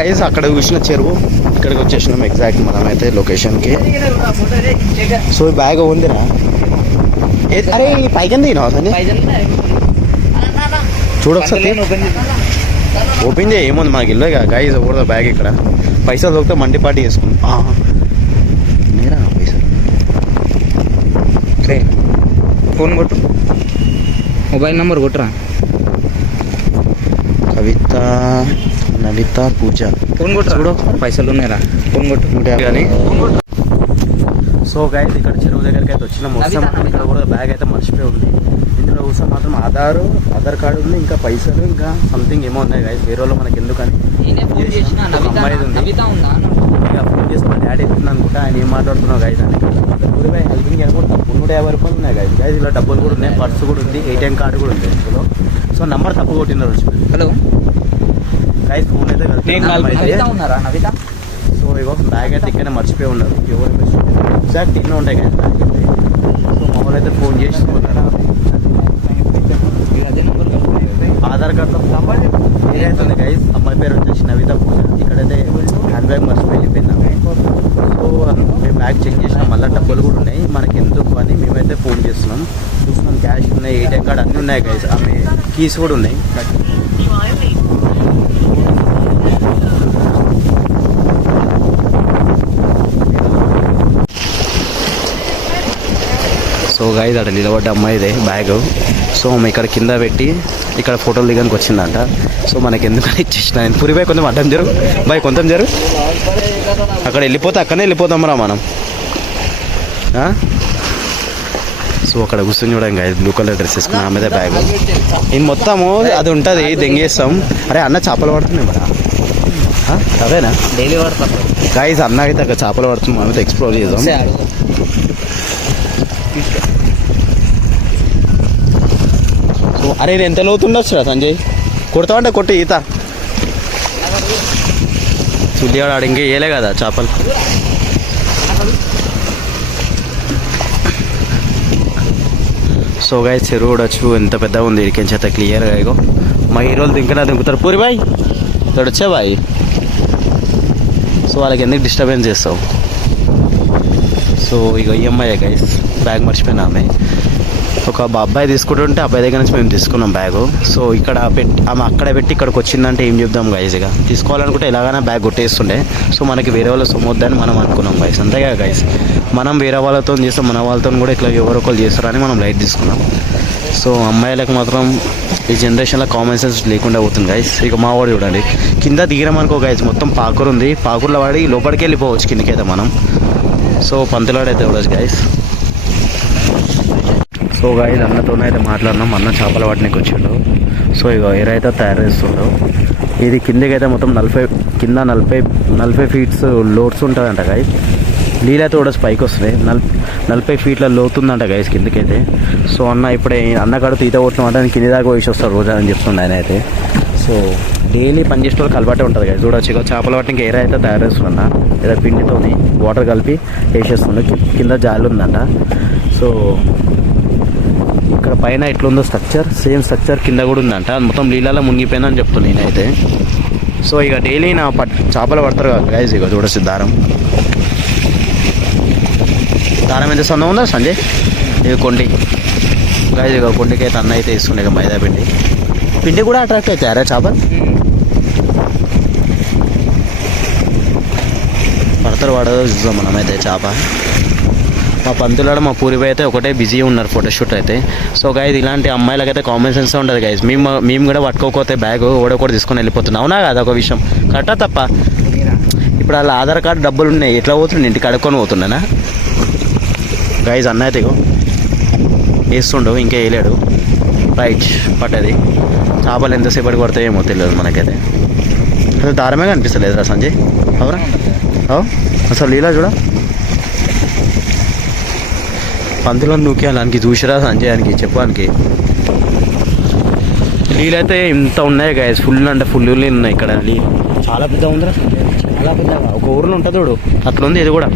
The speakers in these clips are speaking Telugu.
గైస్ అక్కడ చూసిన చెరువు ఇక్కడికి వచ్చేసినాం ఎగ్జాక్ట్ మనమైతే లొకేషన్కి. సో బ్యాగ్ ఉందిరా, అరే పైకి చూడొకసారి ఓపెన్ చేయి, ఏముంది మనకి ఇల్లు గైస్ కూడా బ్యాగ్ ఇక్కడ. పైసలు దొరికితే మండి పార్టీ చేసుకుందాం. నేరా పైసలు ఫోన్ కొట్టు, మొబైల్ నెంబర్ కొట్టురా. నవిత పూజ ఫోన్ కొట్టు, చూడు పైసలు ఉన్నాయిరా. ఫోన్ కొట్టు కానీ. సో గైస్ ఇక్కడ చెరువు దగ్గరికి అయితే వచ్చినాం. వస్తాం ఇక్కడ కూడా బ్యాగ్ అయితే మర్చిపోయి ఉంది. ఇందులో చూసాం మాత్రం ఆధార్ కార్డు ఉంది, ఇంకా పైసలు, ఇంకా సంథింగ్ ఏమో ఉన్నాయి గైస్. వేరే వాళ్ళు మనకి ఎందుకని అమ్మాయి ఉంది. ఇక ఫోన్ చేసి మా డాడీ ఎత్తుంది అనుకుంటా, ఆయన ఏం మాట్లాడుతున్నావు గైస్ అని. ఊరిపై హెల్పింగ్ అనుకుంటా 350 రూపాయలు ఉన్నాయి గైస్. గైస్ ఇలా డబ్బులు కూడా ఉన్నాయి, పర్సు కూడా ఉంది, ATM కార్డు కూడా ఉంది ఇందులో. సో నెంబర్ తప్పు కొట్టినారు. హలో గైస్, ఫోన్ అయితే నవిత. సో ఇగో బ్యాగ్ అయితే ఇక్కడ మర్చిపోయి ఉన్నారు. ఎవరు ఎగ్జాక్ట్ ఎన్నో ఉంటాయి కదా బ్యాగ్ అయితే. సో మామూలు అయితే ఫోన్ చేసి ఆధార్ కార్డులో ఏదైతుంది గైస్. అమ్మాయి పేరు వచ్చేసి నవిత పూజ. ఇక్కడైతే హ్యాండ్ బ్యాగ్ మర్చిపోయి వెళ్ళిపోయింది. సో మేము బ్యాగ్ చెక్ చేసినాం, మళ్ళీ డబ్బులు కూడా ఉన్నాయి. మనకి ఎందుకు అని మేమైతే ఫోన్ చేస్తున్నాం. చూస్తున్నాం క్యాష్ ఉన్నాయి, ATM కార్డు అన్నీ ఉన్నాయి గైస్. ఆమె కీస్ కూడా ఉన్నాయి. సో గైస్ అక్కడ నిలబడ్డ అమ్మాయిదే బ్యాగ్. సో ఇక్కడ కింద పెట్టి ఇక్కడ ఫోటోలు దిగడానికి వచ్చిందంట. సో మనకి ఎందుకని ఇచ్చేసిన పూరి బాయ్ కొంచెం అడ్డం జరు బాయ్, కొంచెం జరు. అక్కడ వెళ్ళిపోతే అక్కడనే వెళ్ళిపోతాం రా మనం. సో అక్కడ కూర్చొని చూడండి గైస్, బ్లూ కలర్ డ్రెస్ వేసుకుని ఆమెదే బ్యాగ్. ఇది మొత్తము అది ఉంటుంది, దెంగేస్తాం. అరే అన్న చేపలు పడుతున్నాయి మరి, అదేనా డైలీ పడతాం గైస్. అన్న అయితే అక్కడ చేపలు పడుతున్నాం, మనమైతే ఎక్స్ప్లోర్ చేద్దాం. సో అరే ఇది ఎంత లోతుండొచ్చురా సంజయ్, కొడతామంటే కొట్టి ఈత. సుద్దిగాడు ఆడు ఇంకా వేయలే కదా చేపలు. సో గైస్ చెరువు చూడొచ్చు ఎంత పెద్దగా ఉంది. ఇక్కడి చేత క్లియర్గా ఇగో మా హీరోలు దింకనా దింకుతారు. పూరి బాయ్ తొడొచ్చా బాయ్. సో వాళ్ళకి ఎందుకు డిస్టర్బెన్స్ చేస్తావు. సో ఇక EMI గైస్, బ్యాగ్ మర్చిపోయినా ఆమె. ఒక అబ్బాయి తీసుకుంటుంటే అబ్బాయి దగ్గర నుంచి మేము తీసుకున్నాం బ్యాగు. సో ఇక్కడ ఆమె అక్కడ పెట్టి ఇక్కడికి వచ్చిందంటే ఏం చెప్దాం గైస్. ఇక తీసుకోవాలనుకుంటే ఎలాగైనా బ్యాగ్ కొట్టేస్తుండే. సో మనకి వేరే వాళ్ళ సొమ్మొద్దని మనం అనుకున్నాం గైస్, అంతేగా గైస్. మనం వేరే వాళ్ళతో చేస్తాం, మన వాళ్ళతో కూడా ఇట్లా ఎవరో ఒకరు చేస్తారని మనం లైట్ తీసుకున్నాం. సో అమ్మాయిలకు మాత్రం ఈ జనరేషన్లో కామన్ సెన్స్ లేకుండా పోతుంది గైస్. ఇక మా వాడు చూడండి, కింద దిగినామనుకో గైస్, మొత్తం పాకురు ఉంది. పాకుర్లో వాడి లోపలికి వెళ్ళిపోవచ్చు కిందకైతే మనం. సో పంతులాడైతే చూడొచ్చు గైస్. సో గైస్ అన్నతోనే అయితే మాట్లాడినాం. అన్న చేపలు పట్టడానికి వచ్చిండు. సో ఇక ఎరైతే తయారు చేస్తుండ్రు. ఇది కిందకైతే మొత్తం 40 ఫీట్స్ లోడ్స్ ఉంటుందంట గైస్. నీళ్ళైతే కూడా పైకి వస్తుంది. 40 ఫీట్ల లోతుందంట గైస్ కిందకైతే. సో అన్న ఇప్పుడే అన్నకాడు ఈత కొట్టిన కింది దాకా వేసి వస్తారు రోజా అని చెప్తుండే ఆయన అయితే. సో డైలీ పనిచేసే వాళ్ళకి అలవాటే ఉంటుంది కదా. చూడొచ్చు ఇక చేపలు పట్టడానికి ఏరా అయితే తయారు చేస్తున్నా, ఏదో పిండితోని వాటర్ కలిపి వేసేస్తుండే. కింద జాలి ఉందంట. సో ఇక్కడ పైన ఎట్లుందో స్ట్రక్చర్, సేమ్ స్ట్రక్చర్ కింద కూడా ఉందంట. మొత్తం నీళ్ళలో మునిగిపోయినా అని చెప్తున్నాను నేనైతే. సో ఇక డైలీ నా చేపలు పడతారు కదా గైస్. ఇక చూడొచ్చు దారం ఎంత సందం ఉందా సంజయ్. ఇక కొండి గైస్, ఇక కొండికి అయితే అన్న అయితే ఇస్తుండే ఇక మైదా పిండి కూడా అట్రాక్ట్ అవుతారా చేపలు. పడతారు పడదో చూద్దాం మనమైతే చేప. మా పంతులాడ మా పూరిపై అయితే ఒకటే బిజీ ఉన్నారు ఫోటోషూట్ అయితే. సో గైస్ ఇలాంటి అమ్మాయిలకైతే కామన్ సెన్స్ ఉంటుంది గైస్. మేము కూడా పట్టుకోకపోతే బ్యాగ్ ఓడొకటి తీసుకొని వెళ్ళిపోతున్నాం. అవునా కదా ఒక విషయం, కరెక్టా తప్ప. ఇప్పుడు వాళ్ళ ఆధార్ కార్డు డబ్బులు ఉన్నాయి, ఎట్లా పోతుండే ఇంటికి అడుక్కొని పోతున్నానా గైస్. అన్న అయితే వేస్తుండు, ఇంకా వేయలేడు. రైట్ పట్టది. చేపలు ఎంతసేపటి పడతాయేమో తెలియదు మనకైతే. అసలు దారమే కనిపిస్తలేదు రా సంజయ్. అవురా అసలు లీలా చూడ పంతులో నూకేయాలనికి చూసిరా సంజయ్ అనికి చెప్పడానికి. నీళ్ళైతే ఇంత ఉన్నాయి గైస్, ఫుల్ అంటే ఫుల్ ఉన్నాయి ఇక్కడ. చాలా పెద్ద ఉందిరా, చాలా పెద్దగా. ఒక ఊర్లో ఉంటుంది చూడు అట్లా ఉంది ఇది కూడా.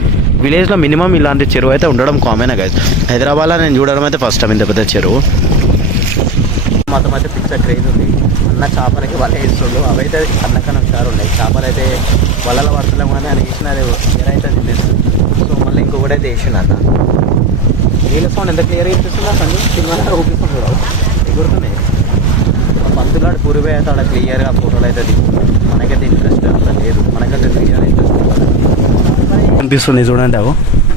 విలేజ్లో మినిమం ఇలాంటి చెరువు అయితే ఉండడం కామన్ గైస్. హైదరాబాద్లో నేను చూడడం అయితే ఫస్ట్ టైం ఇంత పెద్ద చెరువు. మాత్రం అయితే పిక్చర్ క్రేజ్ ఉంది. అన్న చేపలకి వల వేస్తుండు. అవైతే అన్నకన్నా ఒకసారి ఉన్నాయి చేపలు అయితే వలలో పడతలేము కానీ అని వేసిన అది ఎరైతే తినేస్తుంది. సో మళ్ళీ ఇంకొకటి అయితే వేసిండు అన్న. నీళ్ళ సౌండ్ ఎంత క్లియర్గా ఇప్పిస్తుందా సంజయ్? సినిమా ఊపిస్తుంది కూడా ఎగురుతున్నాయి. పంతులాడు పూరిపోయి అయితే అక్కడ క్లియర్గా ఫోటోలు అయితే దిగుతుంది. మనకైతే ఇంట్రెస్ట్ అంత లేదు, మనకైతే క్లియర్ ఇంట్రెస్ట్ కనిపిస్తుంది. చూడండి అవు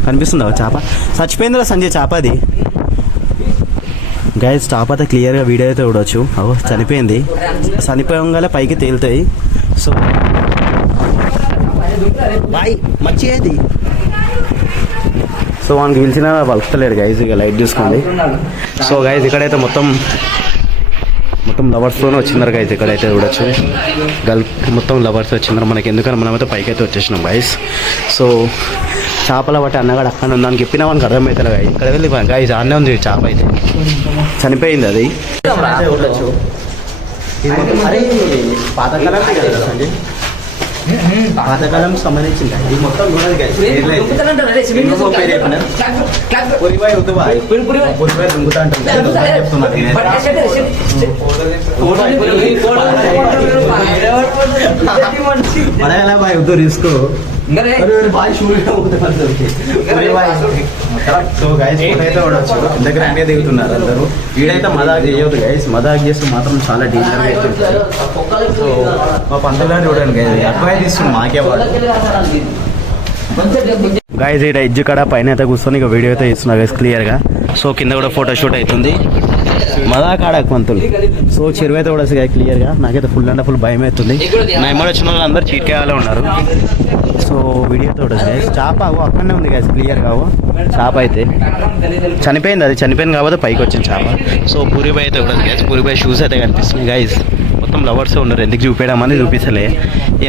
కనిపిస్తుంది అవు చేప చచ్చిపోయిందిరా సంజయ్ చేప. అది గైస్ చేప అయితే క్లియర్గా వీడియో అయితే చూడవచ్చు. అవు చనిపోయింది, చనిపోయంగానే పైకి తేలుతాయి. సో బాయ్ మచ్చి ఏది సో వానికి పిలిచిన పలుకుతలేడు గైజ్. ఇక లైట్ చూసుకోండి. సో గైజ్ ఇక్కడైతే మొత్తం లవర్స్తోనే వచ్చినారు గైజ్. ఇక్కడైతే చూడొచ్చు మొత్తం లవర్స్ వచ్చినారు. మనకి ఎందుకని మనమైతే పైకి అయితే వచ్చేసినాం గైజ్. సో చేపల బట్టి అన్నగాడు అక్కడ ఉందని చెప్పినా మనకు అర్థమవుతుంది గైజ్. ఇక్కడ వెళ్ళి గైజ్ ఆడనే ఉంది చేప అయితే చనిపోయింది. అది చూడొచ్చు. పాతకాలం సంజయ్, పాతకాలం సంబంధించింది ఇది మొత్తం చూడదు గైజ్. పడగలా బాయ్ ఉద్దు రిస్క్. సో గైస్ అయితే చూడొచ్చు ఎంత గ్రాండ్గా దిగుతున్నారు అందరూ. వీడైతే మదాక్ చేయవద్దు గైస్, మదాక్ చేస్తే మాత్రం చాలా డేంజర్గా అయితే ఉంటుంది. సో మా పంతులు చూడండి గైస్ అబ్బాయి తీస్తుంది మాకే వాడు గైస్. ఇక్కడ ఎడ్జ్ కాడ పైన అయితే కూర్చొని ఇక వీడియో అయితే ఇస్తున్నా గైస్ క్లియర్గా. సో కింద కూడా ఫోటో షూట్ అవుతుంది మదాక్ ఆడక పంతులు. సో చెరువు అయితే కూడా క్లియర్గా. నాకైతే ఫుల్ అంటే ఫుల్ భయం అవుతుంది. నా ఎమ్మడి వచ్చిన వాళ్ళు అందరూ చీట్కేయాలే ఉన్నారు. సో వీడియోతో కూడా గైస్ చేప అక్కడనే ఉంది గైస్ క్లియర్గా. చేప అయితే చనిపోయింది, అది చనిపోయింది కాబట్టి పైకి వచ్చింది చేప. సో పూరిబాయ్ అయితే కూడా గైస్, పూరిబాయ్ షూస్ అయితే కనిపిస్తుంది గైస్. మొత్తం లవర్స్ ఉన్నారు, ఎందుకు చూపించడం అని చూపిస్తలే.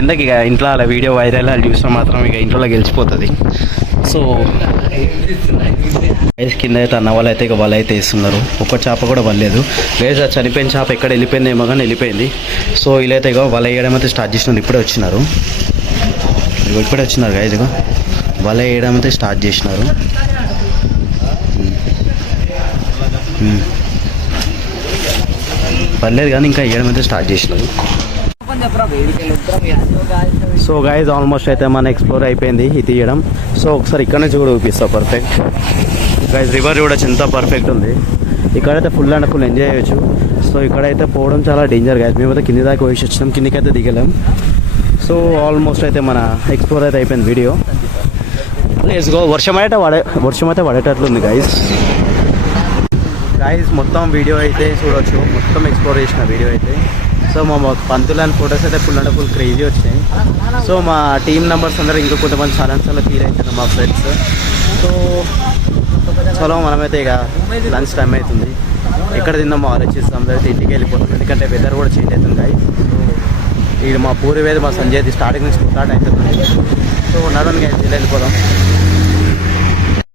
ఎందుకు ఇక ఇంట్లో అలా వీడియో వైరల్ అది చూసినా మాత్రం ఇక ఇంట్లో గెలిచిపోతుంది. సో గైస్ కింద అయితే అన్న వాళ్ళు అయితే ఇక వల అయితే ఇస్తున్నారు. ఒక్క చేప కూడా వల్లేదు గైస్. ఆ చనిపోయిన చేప ఎక్కడ వెళ్ళిపోయిందేమో కానీ వెళ్ళిపోయింది. సో వీళ్ళైతే ఇక వల వేయడం అయితే స్టార్ట్ చేసినారు. ఇప్పుడే వచ్చినారు గైస్. ఇక వల వేయడం అయితే స్టార్ట్ చేసినారు. పర్లేదు కానీ ఇంకా వేయడం అయితే స్టార్ట్ చేసినారు. సో గైజ్ ఆల్మోస్ట్ అయితే మన ఎక్స్ప్లోర్ అయిపోయింది ఇది తీయడం. సో ఒకసారి ఇక్కడ నుంచి కూడా చూపిస్తా పర్ఫెక్ట్ గైజ్. రివర్ చూడొచ్చు ఎంత పర్ఫెక్ట్ ఉంది. ఇక్కడైతే ఫుల్ అండ్ ఫుల్ ఎంజాయ్ చేయొచ్చు. సో ఇక్కడైతే పోవడం చాలా డేంజర్ గైజ్. మేమైతే కింది దాకా పోయి వచ్చినాం, కిందికైతే దిగలేం. సో ఆల్మోస్ట్ అయితే మన ఎక్స్ప్లోర్ అయితే అయిపోయింది వీడియో. Let's go. వర్షం అయితే పడేటట్లుంది గైజ్. మొత్తం వీడియో అయితే చూడవచ్చు, మొత్తం ఎక్స్ప్లోర్ చేసిన వీడియో అయితే. సో మా పంతులు అండ్ ఫొటోస్ అయితే ఫుల్ అంటే ఫుల్ క్రేజీ వచ్చినాయి. సో మా టీమ్ మెంబర్స్ అందరూ ఇంకా కొంతమంది చాలా ఫీల్ అవుతున్నారు మా ఫ్రెండ్స్. సో చలో మనమైతే ఇక లంచ్ టైం అవుతుంది. ఎక్కడ తిందామో ఆలోచిస్తాం, లేకపోతే ఇంటికి వెళ్ళిపోతాం. ఎందుకంటే వెదర్ కూడా చేంజ్ అవుతుంది గైస్. ఇది మా పూరి వేది మా సంజయ్ స్టార్టింగ్ నుంచి స్టార్ట్ అవుతుంది. సో ఉన్నారని గైస్ వెళ్ళిపోదాం.